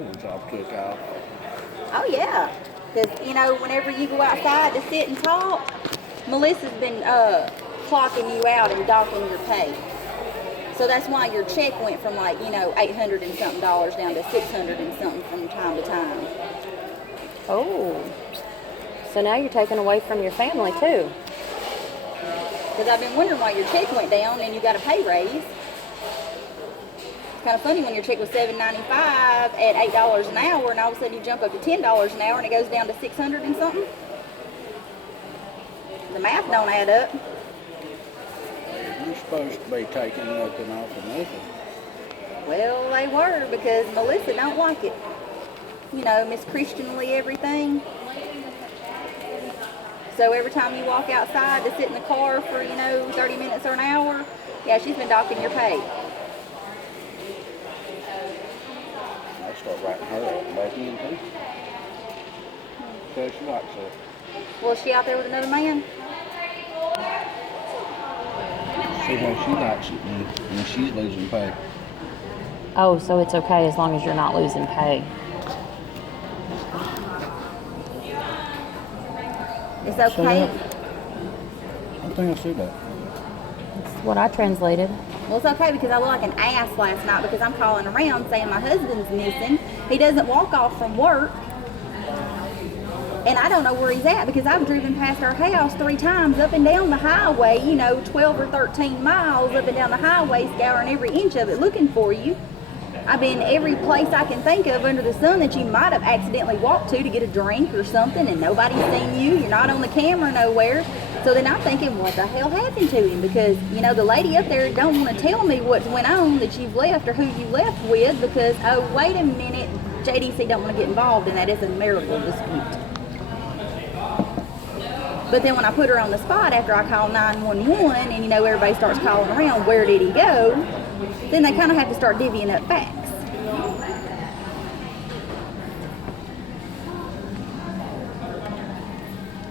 ones I've took off. Oh, yeah. Because, you know, whenever you go outside to sit and talk, Melissa's been clocking you out and docking your pay. So that's why your check went from like, you know, $800 and something down to $600 and something from time to time. Oh. So now you're taking away from your family, too. Because I've been wondering why your check went down and you got a pay raise. It's kind of funny when your check was $7.95 at $8 an hour, and all of a sudden you jump up to $10 an hour and it goes down to $600 and something. The math don't add up. You're supposed to be taking nothing off of nothing. Well, they were, because Melissa don't like it. You know, Miss Christianly everything. So every time you walk outside to sit in the car for, you know, 30 minutes or an hour, yeah, she's been docking your pay. I'll start writing her up back in too. Because she likes it. Well, is she out there with another man? See how she likes it when she's losing pay. Oh, so it's okay as long as you're not losing pay. It's okay. I think I see that. That's what I translated. Well, it's okay because I looked like an ass last night because I'm calling around saying my husband's missing. He doesn't walk off from work. And I don't know where he's at because I've driven past our house 3 times up and down the highway, you know, 12 or 13 miles up and down the highway, scouring every inch of it looking for you. I've been every place I can think of under the sun that you might have accidentally walked to get a drink or something, and nobody's seen you. You're not on the camera nowhere. So then I'm thinking, what the hell happened to him? Because, you know, the lady up there don't want to tell me what's went on that you've left or who you left with because, oh, wait a minute, JDC don't want to get involved in that. It's a marital dispute. But then when I put her on the spot after I call 911 and, you know, everybody starts calling around, where did he go? Then they kind of have to start divvying up facts.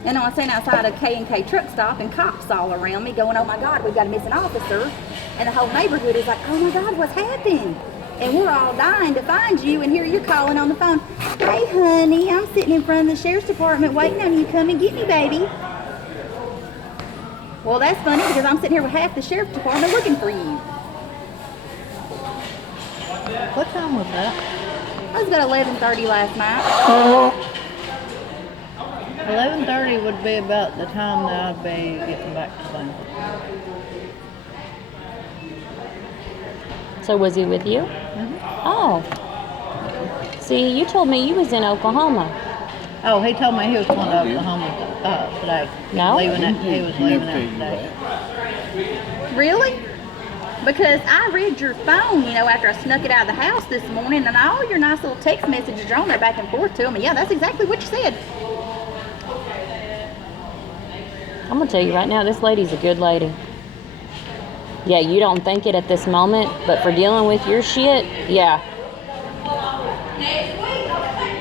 And I'm sitting outside a K&K truck stop and cops all around me going, oh my God, we've got a missing officer. And the whole neighborhood is like, oh my God, what's happened? And we're all dying to find you, and here you're calling on the phone. Hey honey, I'm sitting in front of the sheriff's department waiting on you. Come and get me, baby. Well, that's funny because I'm sitting here with half the sheriff's department looking for you. What time was that? I was about 11:30 last night. 11:30 would be about the time that I'd be getting back to them. So was he with you? Mm-hmm. Oh. See, you told me you was in Oklahoma. Oh, he told me he was going to Oklahoma today. No? He was leaving it today. Really? Because I read your phone, you know, after I snuck it out of the house this morning, and all your nice little text messages are on there back and forth to me. Yeah, that's exactly what you said. I'm going to tell you right now, this lady's a good lady. Yeah, you don't think it at this moment, but for dealing with your shit, yeah.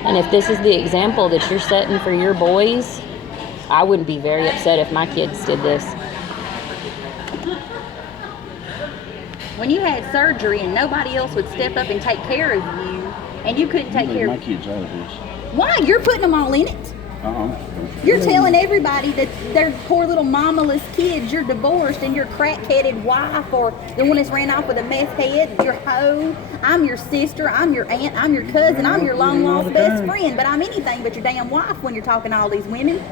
And if this is the example that you're setting for your boys, I wouldn't be very upset if my kids did this. When you had surgery and nobody else would step up and take care of you, and you couldn't take care of my kids out of this. Why? You're putting them all in it. You're telling everybody that they're poor little mamaless kids. You're divorced and your crack-headed wife or the one that's ran off with a meth head, your hoe. I'm your sister, I'm your aunt, I'm your cousin, I'm your long-lost best friend. But I'm anything but your damn wife when you're talking to all these women.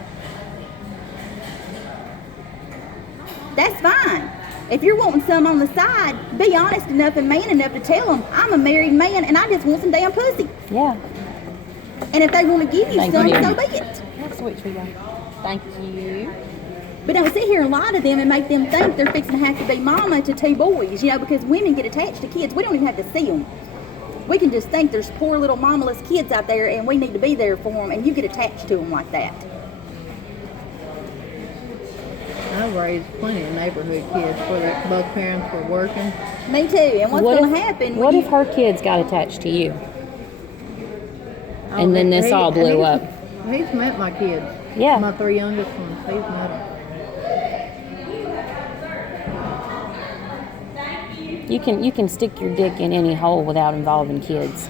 That's fine. If you're wanting some on the side, be honest enough and man enough to tell them, I'm a married man and I just want some damn pussy. Yeah. And if they want to give you some, you. so be it. That's sweet, sweetheart. Thank you. But don't sit here and lie to them and make them think they're fixing to have to be mama to 2 boys, you know, because women get attached to kids. We don't even have to see them. We can just think there's poor little mamaless kids out there and we need to be there for them, and you get attached to them like that. I've raised plenty of neighborhood kids where both parents were working. Me too. And what's going to happen? What if her kids got attached to you? And then this all blew up. He's met my kids. Yeah. My 3 youngest ones. He's met them. You can stick your dick in any hole without involving kids.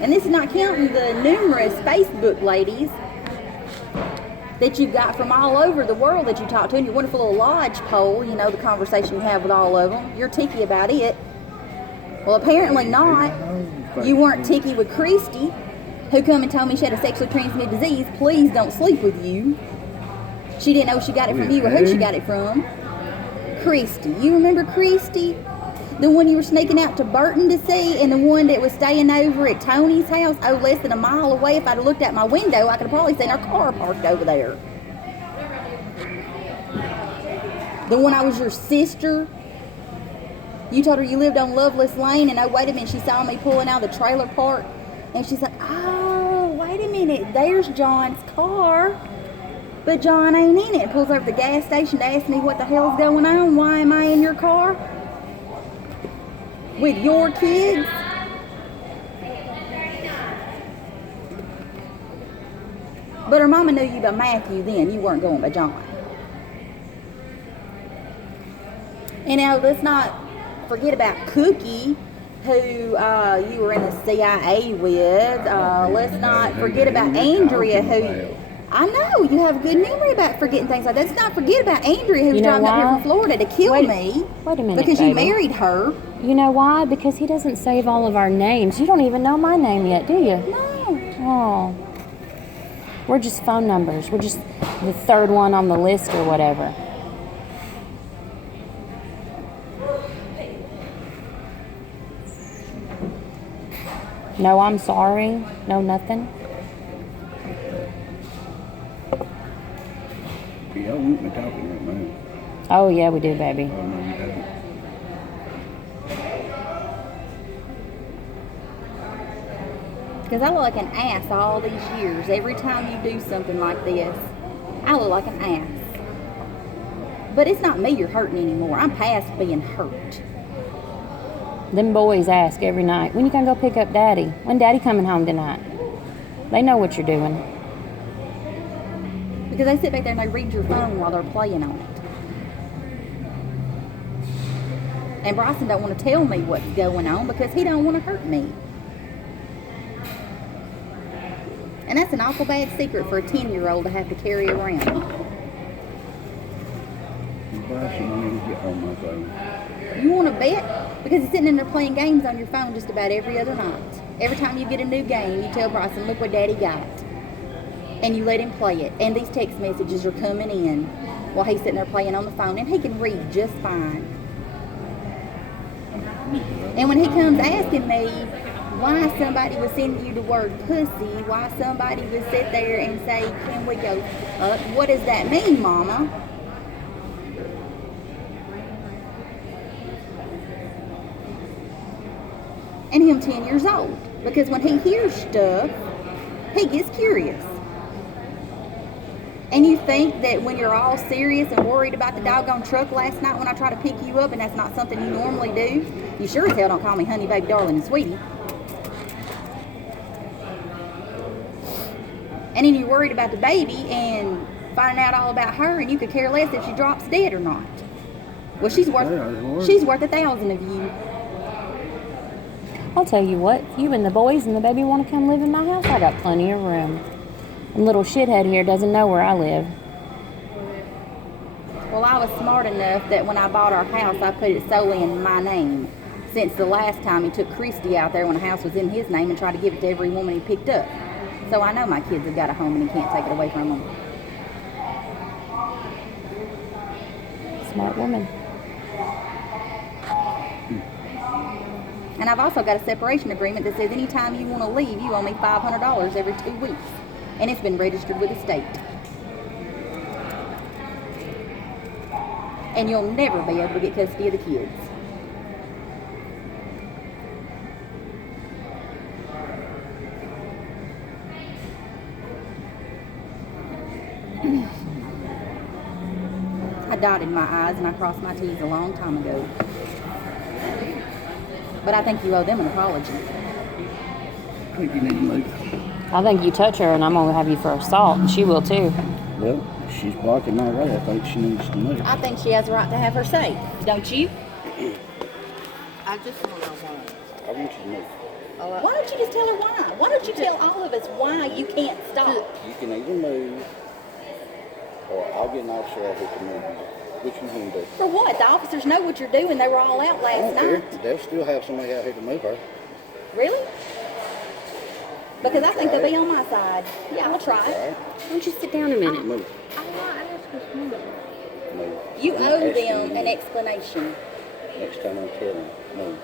And this is not counting the numerous Facebook ladies that you've got from all over the world that you talk to in your wonderful little lodge poll, you know, the conversation you have with all of them. You're ticky about it. Well, apparently not. You weren't ticky with Christy, who come and told me she had a sexually transmitted disease. Please don't sleep with you. She didn't know she got it from you or who she got it from. Christy. You remember Christy? The one you were sneaking out to Burton to see, and the one that was staying over at Tony's house, less than a mile away. If I'd have looked out my window, I could have probably seen her car parked over there. The one I was your sister. You told her you lived on Loveless Lane, and oh, wait a minute, she saw me pulling out of the trailer park, and she's like, oh, wait a minute, there's John's car. But John ain't in it. Pulls over to the gas station to ask me what the hell's going on. Why am I in your car? With your kids? But her mama knew you by Matthew then. You weren't going by John. And now let's not forget about Cookie, who you were in the CIA with. Let's not forget about Andrea, who... I know, you have a good memory about forgetting things like that. Let's not forget about Andrea, who's driving up here from Florida to kill me. Wait a minute, because baby. You married her. You know why? Because he doesn't save all of our names. You don't even know my name yet, do you? No. Oh. We're just phone numbers. We're just the third one on the list or whatever. No, I'm sorry. No, nothing. Y'all want me talking right now. Oh, yeah, we do, baby. Oh, no, you haven't. Because I look like an ass all these years. Every time you do something like this, I look like an ass. But it's not me you're hurting anymore. I'm past being hurt. Them boys ask every night, when you gonna go pick up Daddy? When Daddy coming home tonight? They know what you're doing. Because they sit back there and they read your phone while they're playing on it. And Bryson don't want to tell me what's going on because he don't want to hurt me. And that's an awful bad secret for a 10-year-old to have to carry around. Bryson wanted to get on my phone. You want to bet? Because he's sitting in there playing games on your phone just about every other night. Every time you get a new game, you tell Bryson, look what Daddy got. And you let him play it. And these text messages are coming in while he's sitting there playing on the phone. And he can read just fine. And when he comes asking me why somebody would send you the word pussy, why somebody would sit there and say, can we go, what does that mean, Mama? And him 10 years old. Because when he hears stuff, he gets curious. And you think that when you're all serious and worried about the doggone truck last night when I try to pick you up and that's not something you normally do, you sure as hell don't call me honey, baby, darling, and sweetie. And then you're worried about the baby and finding out all about her, and you could care less if she drops dead or not. Well, she's worth 1,000 of you. I'll tell you what, if you and the boys and the baby want to come live in my house, I got plenty of room. And little shithead here doesn't know where I live. Well, I was smart enough that when I bought our house, I put it solely in my name. Since the last time he took Christy out there when the house was in his name and tried to give it to every woman he picked up. So I know my kids have got a home and he can't take it away from them. Smart woman. And I've also got a separation agreement that says anytime you want to leave, you owe me $500 every 2 weeks. And it's been registered with the state. And you'll never be able to get custody of the kids. I dotted my I's and I crossed my T's a long time ago. But I think you owe them an apology. I think you need to move. I think you touch her and I'm going to have you for assault, and she will too. Well, she's blocking my way. I think she needs to move. I think she has a right to have her say. Don't you? I just want to know why. I want you to move. Why don't you just tell her why? Why don't you tell all of us why you can't stop? You can either move, or I'll get an officer out here to move you. Which you going to do? For what? The officers know what you're doing. They were all out I last don't care. night. They'll still have somebody out here to move her. Really? Because I think Try they'll it. be on my side. Yeah, I'll try it. All right? Why don't you sit down a minute? Move. I want to ask us more. Move. You I'm not owe asking them you. an explanation. Next time I'm telling, move.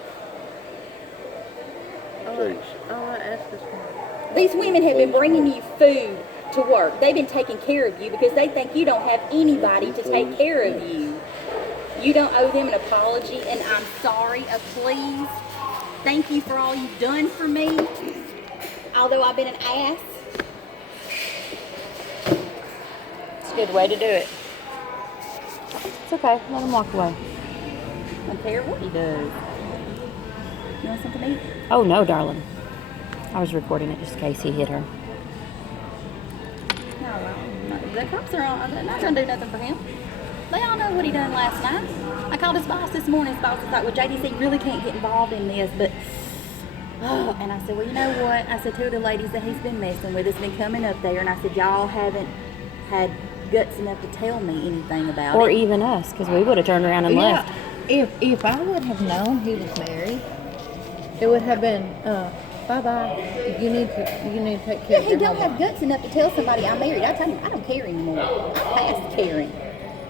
Please. I want to ask us more. These women have been bringing you food to work. They've been taking care of you because they think you don't have anybody to take care of you. You don't owe them an apology, and I'm sorry. Please, thank you for all you've done for me. Although I've been an ass. It's a good way to do it. It's okay. Let him walk away. I don't care what he does. You want something to eat? Oh, no, darling. I was recording it just in case he hit her. No, the cops are not going to do nothing for him. They all know what he done last night. I called his boss this morning. His boss was like, well, JDC really can't get involved in this, but... Oh, and I said, well, you know what? I said, two of the ladies that he's been messing with has been coming up there, and I said, y'all haven't had guts enough to tell me anything about Or it. even us, because we would have turned around and left. If I would have known he was married, it would have been, bye-bye. You need to take care Yeah, of he your don't husband. have guts enough to tell somebody I'm married. I tell him, I don't care anymore. I'm past caring.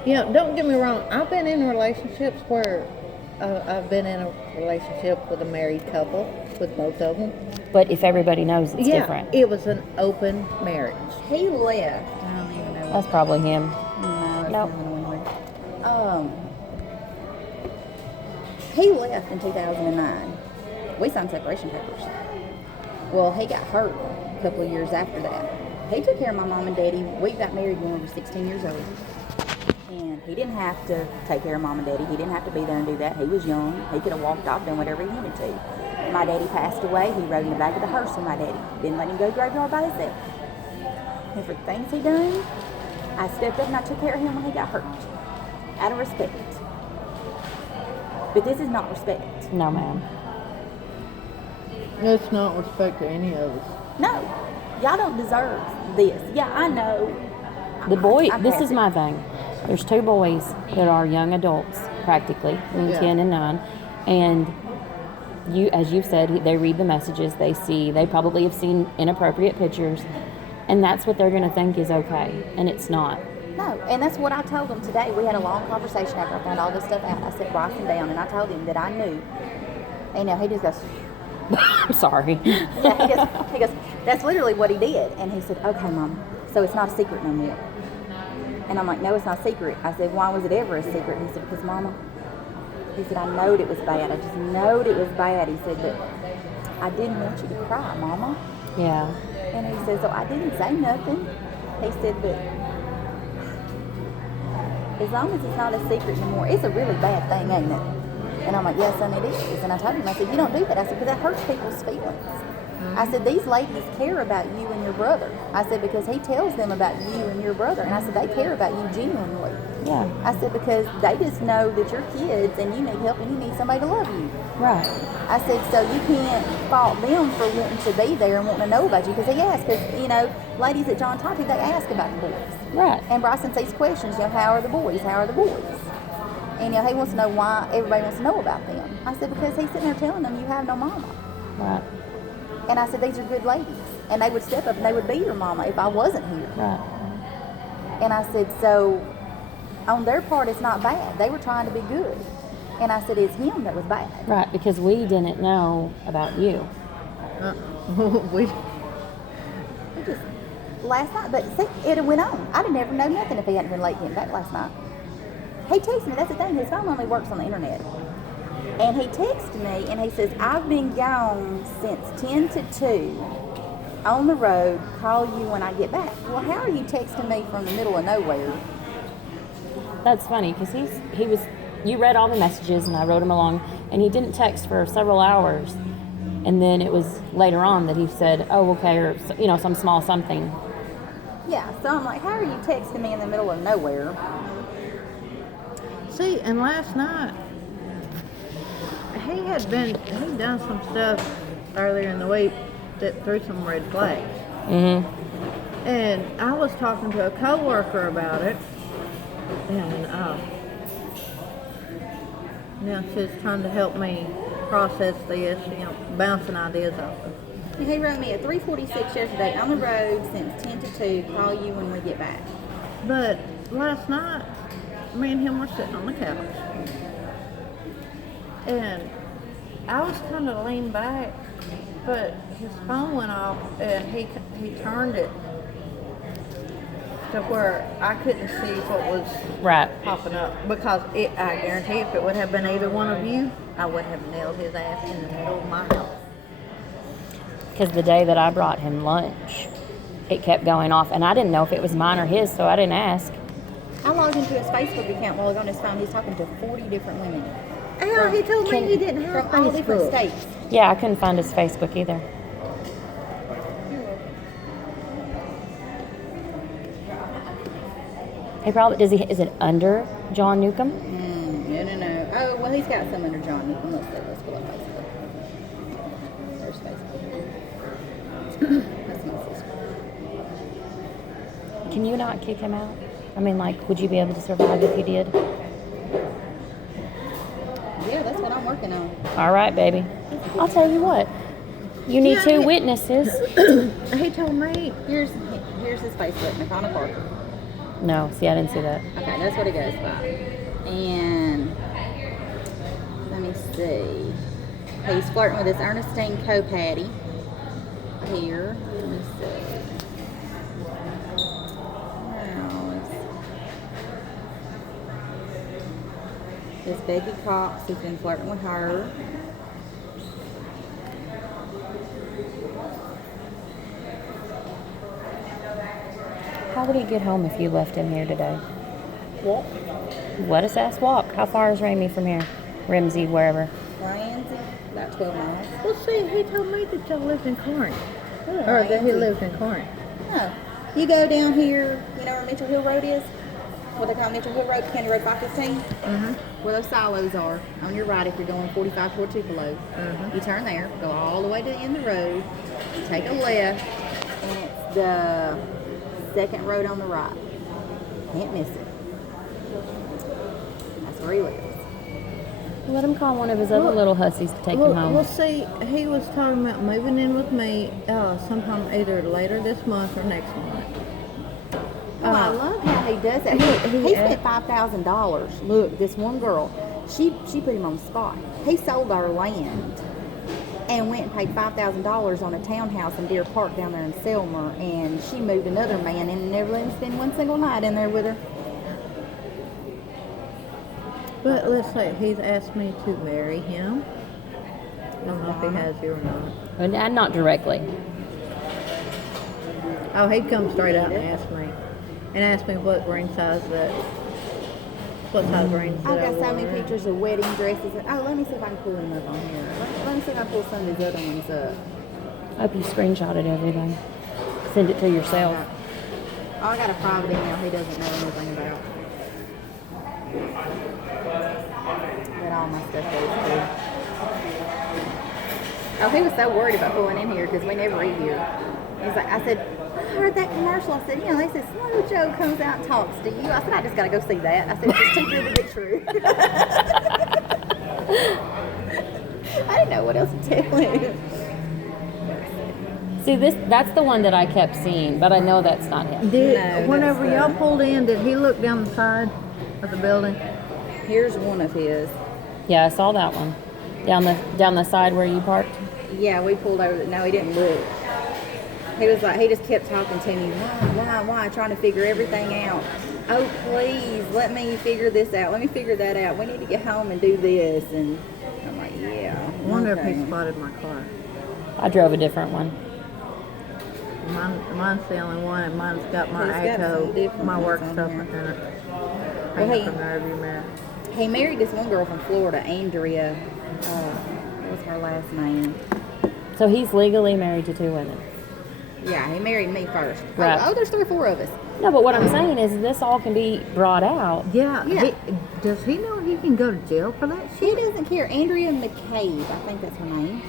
You know, don't get me wrong. I've been in relationships where I've been in a relationship with a married couple, with both of them. But if everybody knows, it's different. It was an open marriage. He left. I don't even know. That's probably him. No, Nope. He left in 2009. We signed separation papers. Well, he got hurt a couple of years after that. He took care of my mom and daddy. We got married when we were 16 years old. And he didn't have to take care of mom and daddy. He didn't have to be there and do that. He was young. He could have walked off, done whatever he wanted to. My daddy passed away. He rode in the back of the hearse with my daddy. Didn't let him go to the graveyard by himself. And for the things he done, I stepped up and I took care of him when he got hurt. Out of respect. But this is not respect. No, ma'am. It's not respect to any of us. No. Y'all don't deserve this. Yeah, I know. The boy, I'm this past is it. my thing. There's two boys that are young adults, practically, Yeah. 10 and 9. And you, as you've said, they read the messages, they probably have seen inappropriate pictures. And that's what they're going to think is okay. And it's not. No, and that's what I told him today. We had a long conversation after I found all this stuff out. I sat Bryson down and I told him that I knew. And he just goes, I'm sorry. yeah, he goes, that's literally what he did. And he said, okay, Mom, so it's not a secret no more. And I'm like, no, it's not a secret. I said, why was it ever a secret? He said, because Mama, he said, I knowed it was bad. I just knowed it was bad. He said, but I didn't want you to cry, Mama. Yeah. And he said, so I didn't say nothing. He said, but as long as it's not a secret anymore, it's a really bad thing, ain't it? And I'm like, yes, son, it is. And I told him, I said, you don't do that. I said, because that hurts people's feelings. I said, these ladies care about you and your brother. I said, because he tells them about you and your brother. And I said, they care about you genuinely. Yeah. I said, because they just know that you're kids and you need help and you need somebody to love you. Right. I said, so you can't fault them for wanting to be there and wanting to know about you. Because he asked, because, you know, ladies at John talk to, they ask about the boys. Right. And Bryson sees questions, you know, how are the boys? How are the boys? And, you know, he wants to know why everybody wants to know about them. I said, because he's sitting there telling them you have no mama. Right. And I said, these are good ladies. And they would step up and they would be your mama if I wasn't here. Right. And I said, so on their part, it's not bad. They were trying to be good. And I said, it's him that was bad. Right. Because we didn't know about you. We It just, last night, but see, it went on. I'd have never known nothing if he hadn't been late getting back last night. He texted me, that's the thing, his phone only works on the internet. And he texted me and he says, I've been gone since 10 to 2 on the road, call you when I get back. Well, how are you texting me from the middle of nowhere? That's funny because you read all the messages and I wrote them along, and he didn't text for several hours. And then it was later on that he said, oh, okay, or, you know, some small something. Yeah, so I'm like, how are you texting me in the middle of nowhere? see, and last night he'd done some stuff earlier in the week that threw some red flags. Mm-hmm. And I was talking to a coworker about it, and she's trying to help me process this, bouncing ideas off of. He wrote me at 3:46 yesterday, on the road since 10 to 2, call you when we get back. But last night, me and him were sitting on the couch, and I was kind of leaned back, but his phone went off, and he turned it to where I couldn't see what was Right. popping up, because I guarantee if it would have been either one of you, I would have nailed his ass in the middle of my house. Because the day that I brought him lunch, it kept going off, and I didn't know if it was mine or his, so I didn't ask. I logged into his Facebook account while on his phone. He's talking to 40 different women. Hell, he told me he didn't have From all different Facebook. states. Yeah, I couldn't find his Facebook either. He probably is it under John Newcomb? No. Oh, well, he's got some under John Newcomb. Let's pull up Facebook. There's Facebook. That's my sister. Can you not kick him out? I mean, like, would you be able to survive if you did? Yeah, that's what I'm working on. All right, baby. I'll tell you what. You need two witnesses. He told me. Here's his Facebook, McConnell Parker. No, see, I didn't see that. Okay, that's what it goes by. And let me see. He's flirting with this Ernestine Co-Patty here. Let me see. This Becky Cox, he's been flirting with her. How would he get home if you left him here today? Walk. Let us ask walk. How far is Ramey from here? Ramsey, wherever. Ramsey, about 12 miles. Well, see, he told me that y'all lived in Corinth. Or that he lived in Corinth. No. You go down here, you know where Mitchell Hill Road is? What they call Mitchell Hill Road, County Road 515? Mm-hmm. Where those silos are, on your right if you're going 45 toward Tupelo. Mm-hmm. You turn there, go all the way to the end of the road, take a left, and it's the second road on the right. Can't miss it. That's where he lives. Let him call one of his other little hussies to take him home. Well, see, he was talking about moving in with me sometime either later this month or next month. Oh, I love how he does that. He spent $5,000. Look, this one girl, she put him on the spot. He sold our land and went and paid $5,000 on a townhouse in Deer Park down there in Selmer, and she moved another man and never let him spend one single night in there with her. But let's say he's asked me to marry him. I don't know if he has you or not. And not directly. Oh, he'd come straight out and ask me. And ask me what ring size rings that I've I got so wore. many pictures of wedding dresses. Oh, let me see if I can pull them up on here. Let me see if I can pull some of these other ones up. I hope you screenshotted everything. Send it to yourself. Oh, I got a private email he doesn't know anything about. That all my stuff goes to. Oh, he was so worried about pulling in here because we never eat here. He's like, I said, I heard that commercial. I said, they said Slow Joe comes out and talks to you. I said, I just got to go see that. I said, it's just too good to be true. I didn't know what else to tell him. See, that's the one that I kept seeing, but I know that's not him. Whenever y'all pulled in, did he look down the side of the building? Here's one of his. Yeah, I saw that one. Down the side where you parked. Yeah, we pulled over. No, he didn't look. He was like, he just kept talking to me. Why? Trying to figure everything out. Oh, please, let me figure this out. Let me figure that out. We need to get home and do this. And I'm like, yeah. I wonder okay. if he spotted my car. I drove a different one. Mine's the only one, and mine's got my He's got some ACO, different my work ones on stuff there. in it. Well, Hanging from the rearview mirror. He married this one girl from Florida, Andrea. What was her last name? So he's legally married to two women. Yeah, he married me first. Right. Oh, there's 3 or 4 of us. No, but what I'm saying is this all can be brought out. Yeah. Yeah. Does he know he can go to jail for that She shit? doesn't care. Andrea McCabe, I think that's her name.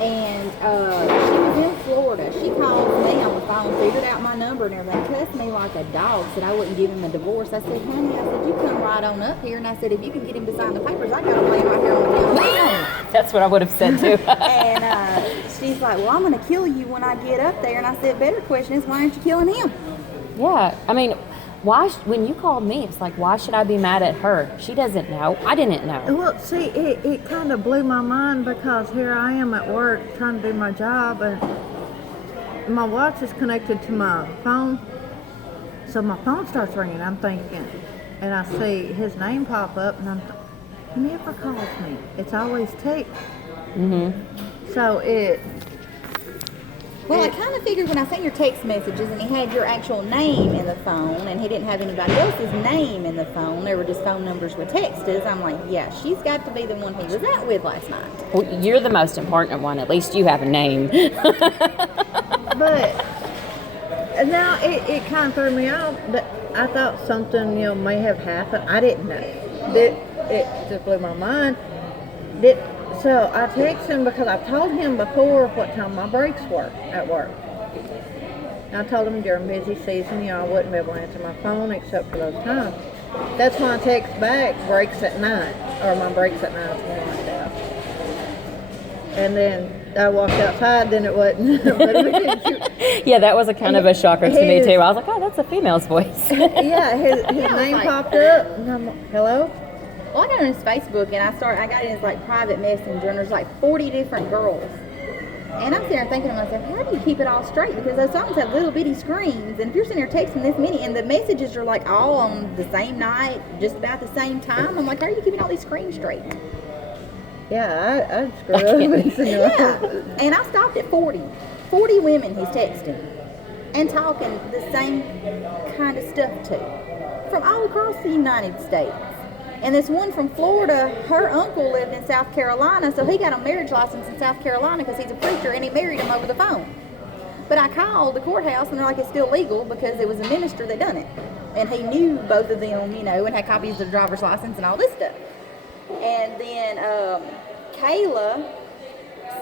And she was in Florida. She called me on the phone, figured out my number and everything, cussed me like a dog, said I wouldn't give him a divorce. I said, honey, I said, you come right on up here. And I said, if you can get him to sign the papers, I got him laying right here on the couch. That's what I would have said too. And she's like, well, I'm going to kill you when I get up there. And I said, better question is, why aren't you killing him? Yeah, I mean, when you called me, it's like, why should I be mad at her? She doesn't know. I didn't know. Well, see, it kind of blew my mind because here I am at work trying to do my job, and my watch is connected to my phone. So my phone starts ringing. I'm thinking, and I see his name pop up, and he never calls me. It's always text. So Well, I kind of figured when I sent your text messages and he had your actual name in the phone and he didn't have anybody else's name in the phone, there were just phone numbers with texts, I'm like, yeah, she's got to be the one he was out with last night. Well, you're the most important one. At least you have a name. But now it kind of threw me off. But I thought something may have happened. I didn't know. It just blew my mind. So I texted him because I told him before what time my breaks were at work. And I told him during busy season, I wouldn't be able to answer my phone except for those times. That's why I text back breaks at 9, or my breaks at 9, something like that. And then I walked outside, then it wasn't. Yeah, that was a kind of a shocker to me too. I was like, oh, that's a female's voice. Yeah, his name like, popped up, and I'm like, hello? Well, I got on his Facebook and I got in his like private messenger and there's like 40 different girls. And I'm sitting there thinking to myself, how do you keep it all straight? Because those songs have little bitty screens, and if you're sitting there texting this many, and the messages are like all on the same night, just about the same time, I'm like, how are you keeping all these screens straight? Yeah, I'd screw up. Yeah, and I stopped at 40 women he's texting and talking the same kind of stuff to, from all across the United States. And this one from Florida, her uncle lived in South Carolina, so he got a marriage license in South Carolina because he's a preacher, and he married him over the phone. But I called the courthouse, and they're like, it's still legal because it was a minister that done it. And he knew both of them, and had copies of the driver's license and all this stuff. And then Kayla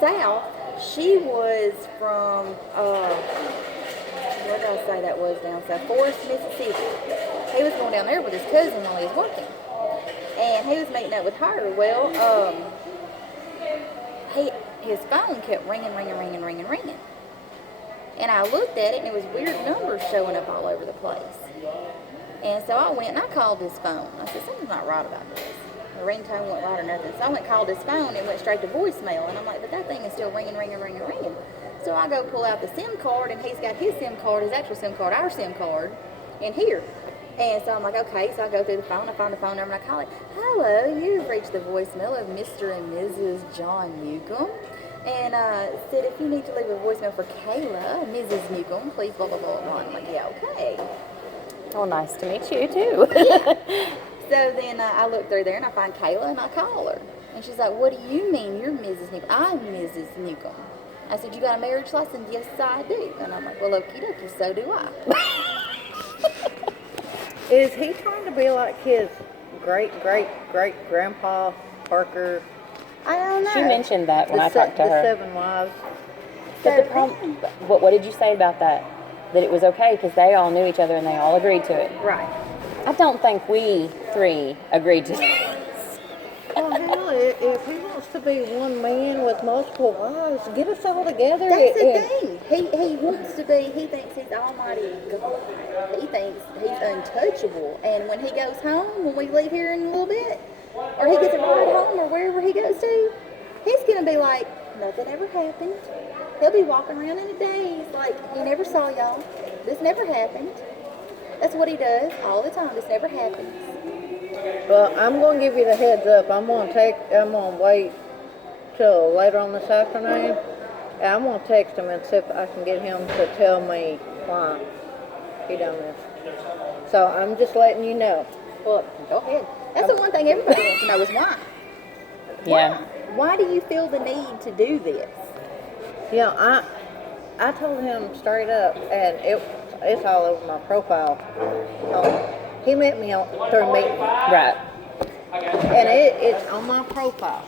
South, she was from, where did I say that was down south? Forest, Mississippi. He was going down there with his cousin while he was working. And he was meeting up with her. Well, his phone kept ringing. And I looked at it, and it was weird numbers showing up all over the place. And so I went and I called his phone. I said, something's not right about this. The ringtone went right or nothing. So I went and called his phone, and it went straight to voicemail. And I'm like, but that thing is still ringing. So I go pull out the SIM card, and he's got his SIM card, his actual SIM card, our SIM card, in here. And so I'm like, okay, so I go through the phone, I find the phone number, and I call it. Hello, you've reached the voicemail of Mr. and Mrs. John Newcomb. And said, if you need to leave a voicemail for Kayla, Mrs. Newcomb, please blah, blah, blah, blah. I'm like, yeah, okay. Oh, nice to meet you too. Yeah. So then I look through there, and I find Kayla, and I call her. And she's like, what do you mean you're Mrs. Newcomb? I'm Mrs. Newcomb. I said, you got a marriage license? Yes, I do. And I'm like, well, okie dokie, so do I. Is he trying to be like his great-great-great-grandpa Parker? I don't know. She mentioned that when I talked to the her. 7 wives. But the problem, what did you say about that? That it was okay because they all knew each other and they all agreed to it. Right. I don't think we 3 agreed to this. Well, hell, if he wants to be one man with multiple wives, get us all together. That's the thing. He wants to be, he thinks he's almighty God. He thinks he's untouchable. And when he goes home, when we leave here in a little bit, or he gets a ride home or wherever he goes to, he's going to be like, nothing ever happened. He'll be walking around in a daze like, he never saw y'all. This never happened. That's what he does all the time. This never happens. Well, I'm going to give you the heads up. I'm going to wait till later on this afternoon. And I'm going to text him and see if I can get him to tell me why he done this. So I'm just letting you know. Well, go ahead. That's the one thing everybody wants to know is why. Yeah. Why do you feel the need to do this? I told him straight up, and it's all over my profile. He met me through meeting, Right. and it's on my profile.